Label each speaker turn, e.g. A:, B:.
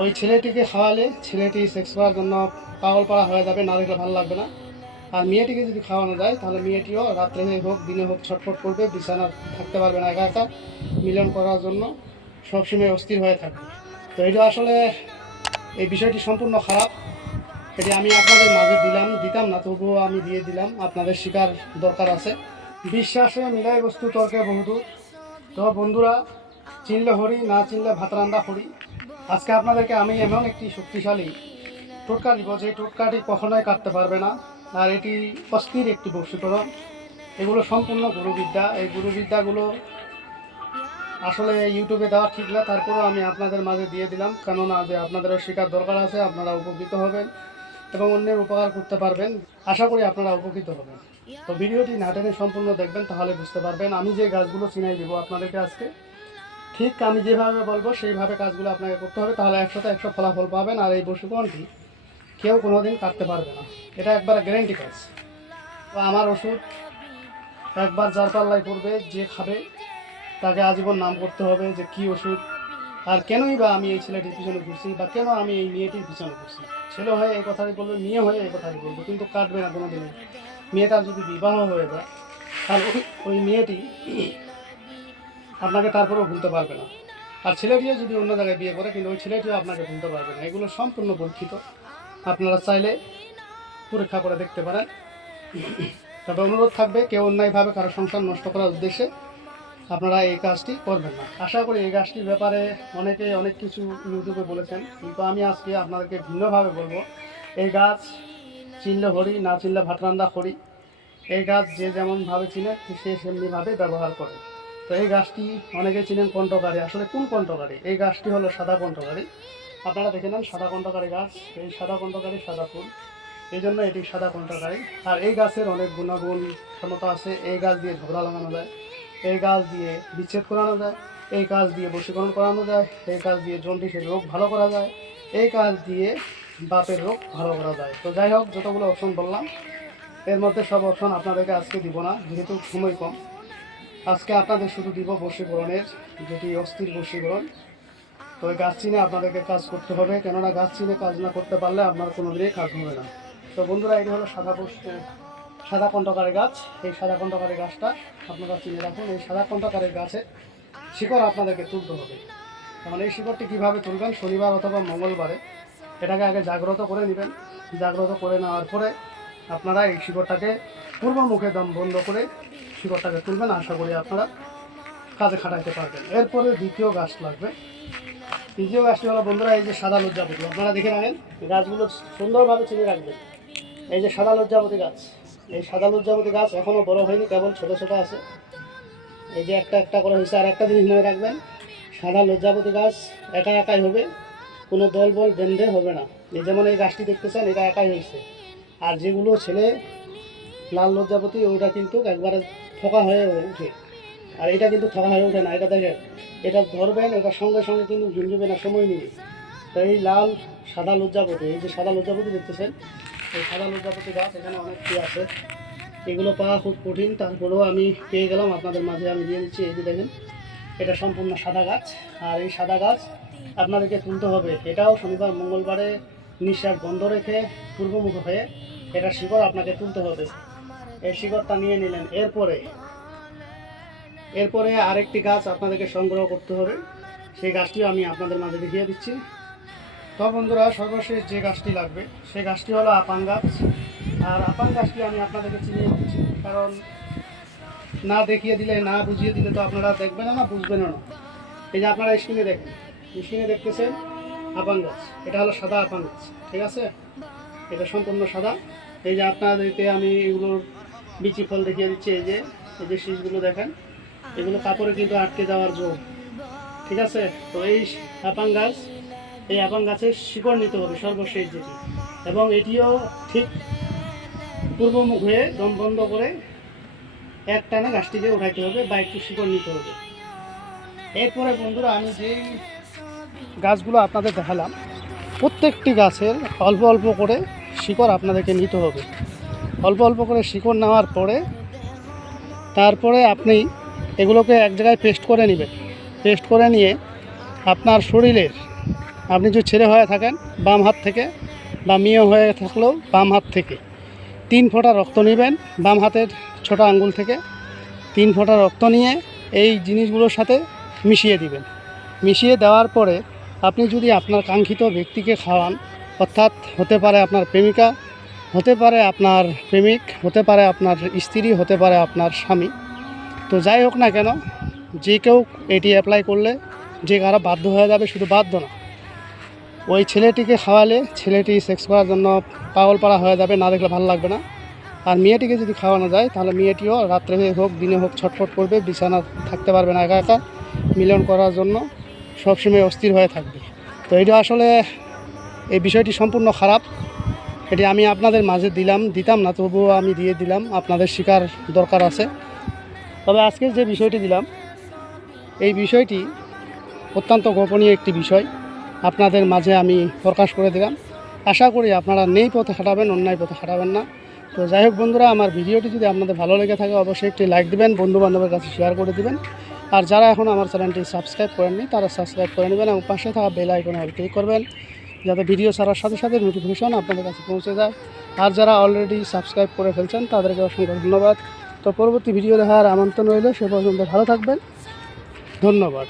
A: ওই ছেলেটিকে খাওয়ালে ছেলেটি সেক্স করার জন্য পাগল পাড়া হয়ে যাবে, না দেখলে ভালো লাগবে না। আর মেয়েটিকে যদি খাওয়ানো যায়, তাহলে মেয়েটিও রাত্রে হোক, দিনে হোক ছটফট করবে বিছানা থাকতে পারবে না একা একা। মিলন করার জন্য সবসময় অস্থির হয়ে থাকবে। তো এটা আসলে এই বিষয়টি সম্পূর্ণ খারাপ। এটি আমি আপনাদের মাঝে দিলাম, দিতাম না, তবুও আমি দিয়ে দিলাম। আপনাদের শিকার দরকার আছে। বিশ্বাসে মিলাই বস্তু, তর্কে বহুদূর তো বন্ধুরা, চিনলে হরি, না চিনলে ভাতরান্দা হরি। আজকে আপনাদেরকে আমি এমন একটি শক্তিশালী টোটকা দিব যে টোটকাটি কখনোই কাটতে পারবে না, আর এটি অস্থির একটি বশীকরণ। এগুলো সম্পূর্ণ গুরুবিদ্যা। এই গুরুবিদ্যাগুলো আসলে ইউটিউবে দেওয়া ঠিক না, তারপরেও আমি আপনাদের মাঝে দিয়ে দিলাম, কেননা যে আপনাদেরও শেখার দরকার আছে, আপনারা উপকৃত হবেন এবং অন্যের উপকার করতে পারবেন। আশা করি আপনারা উপকৃত হবেন। তো ভিডিওটি নাটেনে সম্পূর্ণ দেখবেন, তাহলে বুঝতে পারবেন। আমি যে গাছগুলো চিনাই দেবো আপনাদেরকে আজকে ঠিক আমি যেভাবে বলব, সেইভাবে কাজগুলো আপনাকে করতে হবে। তাহলে একশোতে একশো ফলাফল পাবেন আর এই বসুকণটি কেউ কোনোদিন কাটতে পারবে না। এটা একবার গ্যারেন্টি কাজ। তো আমার ওষুধ একবার যার পাল্লায় পড়বে, যে খাবে, তাকে আজীবন নাম করতে হবে যে কি ওষুধ, আর কেনই বা আমি এই ছেলেটির পিছনে ঘুরছি বা কেন আমি এই মেয়েটির পিছনে ঘুরছি। ছেলে হয়ে এই কথাই বলবে, মেয়ে হয়ে এই কথাই বলব, কিন্তু কাটবে না কোনো দিনে মেয়েটার যদি বিবাহ হয়ে যায় ওই- ওই মেয়েটি আপনাকে তারপরেও ভুলতে পারবে না। আর ছেলেটিও যদি অন্য জায়গায় বিয়ে করে, কিন্তু ওই ছেলেটিও আপনাকে ভুলতে পারবে না। এগুলো সম্পূর্ণ পরীক্ষিত আপনারা চাইলে পরীক্ষা করে দেখতে পারেন। তবে অনুরোধ থাকবে, কেউ অন্যায়ভাবে কারও সংসার নষ্ট করার উদ্দেশ্যে আপনারা এই কাজটি করবেন না। আশা করি এই গাছটির ব্যাপারে অনেকে অনেক কিছু ইউটিউবে বলেছেন, কিন্তু আমি আজকে আপনাদেরকে ভিন্নভাবে বলব। এই গাছ চিনলে হরি, না চিনলে ভাতরান্দা হরি। এই গাছ যে যেমনভাবে চিনে, সে সেমনিভাবে ব্যবহার করে। তো এই গাছটি অনেকে চিনেন কণ্ঠকারী। আসলে কোন কণ্ঠকারী? এই গাছটি হলো সাদা কণ্ঠকারী। আপনারা দেখে নেন, সাদা কণ্ঠকারী গাছ, এই সাদা কণ্ঠকারী সাদা ফুল। এই জন্য এটি সাদা কণ্ঠকারী। আর এই গাছের অনেক গুণাগুণ ক্ষমতা আছে। এই গাছ দিয়ে ঝগড়া লাগানো যায়। এই গাছ দিয়ে বিচ্ছেদ করানো যায়। এই কাজ দিয়ে বশীকরণ করানো যায়। এই কাজ দিয়ে জন্ডিসের রোগ ভালো করা যায়। এই কাজ দিয়ে বাপের রোগ ভালো করা যায়। তো যাই হোক, যতগুলো অপশন বললাম, এর মধ্যে সব অপশন আপনাদেরকে আজকে দিব না, যেহেতু সময় কম। আজকে আপনাদের শুধু দিব বশীকরণের যেটি অস্থির বশীকরণ তো ওই গাছ চিনে আপনাদেরকে কাজ করতে হবে, কেননা গাছ চিনে কাজ না করতে পারলে আপনার কোনো দিনই কাজ হবে না। তো বন্ধুরা, এটি হলো সাদা পোষ সাদা কণ্ঠকারী গাছ। এই সাদা কণ্ঠকারী গাছটা আপনারা চিনে রাখুন, এই সাদা কণ্ঠকারী গাছে শিকড় আপনাদেরকে তুলতে হবে। যেমন এই শিকড়টি কীভাবে তুলবেন? শনিবার অথবা মঙ্গলবারে। এটাকে আগে জাগ্রত করে নেবেন। জাগ্রত করে নেওয়ার পরে আপনারা এই শিকড়টাকে পূর্ব মুখে দম বন্ধ করে শিকড়টাকে তুলবেন, আশা করি আপনারা কাজে খাটাইতে পারবেন। এরপরে দ্বিতীয় গাছ লাগবে। দ্বিতীয় গাছটি হলো বন্ধুরা, এই যে সাদা লজ্জাপতি আপনারা দেখে রাখেন গাছগুলো সুন্দরভাবে চিনে রাখবেন। এই যে সাদা লজ্জাপতি গাছ, এই সাদা লজ্জাপতি গাছ এখনও বড় হয়নি, কেবল ছোটো ছোটো আছে। এই যে একটা একটা করে হয়েছে আর একটা জিনিস মনে রাখবেন, সাদা লজ্জাপতি গাছ একা একাই হবে, কোনো দল বল বেঁধে হবে না। এই যেমন এই গাছটি দেখতেছেন, এটা একাই হয়েছে। আর যেগুলো ছেলে, লাল লজ্জাপতি ওটা কিন্তু একবারে থকা হয়ে ওঠে আর এটা কিন্তু থকা হয়ে ওঠে না। এটা দেখেন, এটা ধরবেন, এটা সঙ্গে সঙ্গে কিন্তু ঝুলঝুবে না, সময় নিবে। তো এই লাল সাদা লজ্জাপতি, এই যে সাদা লজ্জাপতি দেখতেছেন, এই সাদা লজ্জাপতি গাছ এখানে অনেকটি আছে। এগুলো পাওয়া খুব কঠিন, তারপরেও আমি পেয়ে গেলাম, আপনাদের মাঝে আমি দিয়ে দিচ্ছি, এই যে দেখেন, এটা সম্পূর্ণ সাদা গাছ। আর এই সাদা গাছ আপনাদেরকে তুলতে হবে। এটাও শনিবার, মঙ্গলবারে নিঃশ্বাস বন্ধ রেখে পূর্বমুখ হয়ে এটা শিকড় আপনাকে তুলতে হবে। এই শিকড়টা নিয়ে নিলেন। এরপরে এরপরে আরেকটি গাছ আপনাদেরকে সংগ্রহ করতে হবে। সেই গাছটিও আমি আপনাদের মাঝে দেখিয়ে দিচ্ছি। তো বন্ধুরা, সর্বশেষ যে গাছটি লাগবে, সেই গাছটি হলো আপাং গাছ। আর আপাং গাছটি আমি আপনাদেরকে চিনিয়ে দিচ্ছি। কারণ না দেখিয়ে দিলে, না বুঝিয়ে দিলে তো আপনারা দেখবেন না বুঝবেনও না। এই যে আপনারা স্ক্রিনে দেখেন, স্ক্রিনে দেখতেছেন আপাং গাছ। এটা হলো সাদা আপাং গাছ, ঠিক আছে? এটা সম্পূর্ণ সাদা। এই যে আপনাদেরকে আমি এগুলোর বিচি ফল দেখিয়ে দিচ্ছি, এই যে এই যে শীষগুলো দেখেন, এগুলো কাপড়ে কিন্তু আটকে যাওয়ার জোর ঠিক আছে? তো এই আপাং গাছ, এই আপাং গাছের শিকড় নিতে হবে সর্বশেষ যেটি। এবং এটিও ঠিক পূর্বমুখ হয়ে দম বন্ধ করে এক টানে গাছটিকে উঠাইতে হবে বা একটু শিকড় নিতে হবে। এরপরে বন্ধুরা, আমি যেই গাছগুলো আপনাদের দেখালাম, প্রত্যেকটি গাছের অল্প অল্প করে শিকড় আপনাদেরকে নিতে হবে। অল্প অল্প করে শিকড় নেওয়ার পরে তারপরে আপনি এগুলোকে এক জায়গায় পেস্ট করে নেবেন। পেস্ট করে নিয়ে আপনার শরীরের, আপনি যদি ছেড়ে হয়ে থাকেন বাম হাত থেকে বা মেয়ে হয়ে থাকলেও বাম হাত থেকে, তিন ফোঁটা রক্ত নেবেন বাম হাতের ছোটা আঙ্গুল থেকে, তিন ফোঁটা রক্ত নিয়ে এই জিনিসগুলোর সাথে মিশিয়ে দিবেন। মিশিয়ে দেওয়ার পরে আপনি যদি আপনার কাঙ্ক্ষিত ব্যক্তিকে খাওয়ান, অর্থাৎ হতে পারে আপনার প্রেমিকা হতে পারে আপনার প্রেমিক, হতে পারে আপনার স্ত্রী, হতে পারে আপনার স্বামী। তো যাই হোক না কেন, যে কেউ এটি অ্যাপ্লাই করলে যে কারও বাধ্য হয়ে যাবে শুধু বাধ্য না। ওই ছেলেটিকে খাওয়ালে ছেলেটি সেক্স করার জন্য পাগল পাড়া হয়ে যাবে, না দেখলে ভালো লাগবে না। আর মেয়েটিকে যদি খাওয়ানো যায়, তাহলে মেয়েটিও রাত্রে হোক, দিনে হোক, ছটফট করবে, বিছানা থাকতে পারবে না একা একা, মিলন করার জন্য সবসময় অস্থির হয়ে থাকবে। তো এটা আসলে এই বিষয়টি সম্পূর্ণ খারাপ। এটি আমি আপনাদের মাঝে দিলাম, দিতাম না, তবুও আমি দিয়ে দিলাম। আপনাদের শিকার দরকার আছে। তবে আজকের যে বিষয়টি দিলাম, এই বিষয়টি অত্যন্ত গোপনীয় একটি বিষয়। আপনাদের মাঝে আমি প্রকাশ করে দিলাম। আশা করি আপনারা নেই পথে খাটাবেন অন্যায় পথে খাটাবেন না। তো যাই হোক বন্ধুরা, আমার ভিডিওটি যদি আপনাদের ভালো লেগে থাকে, অবশ্যই একটি লাইক দিবেন বন্ধু বান্ধবের কাছে শেয়ার করে দিবেন। আর যারা এখন আমার চ্যানেলটি সাবস্ক্রাইব করেননি, তারা সাবস্ক্রাইব করে নেবেন এবং পাশে থাকা বেল আইকনে ক্লিক করবেন। যাতে ভিডিও ছাড়ার সাথে সাথে নোটিফিকেশন আপনাদের কাছে পৌঁছে যায়। আর যারা অলরেডি সাবস্ক্রাইব করে ফেলছেন, তাদেরকে অসংখ্য ধন্যবাদ। তো পরবর্তী ভিডিও দেখার আমন্ত্রণ রইল, সে পর্যন্ত ভালো থাকবেন। ধন্যবাদ।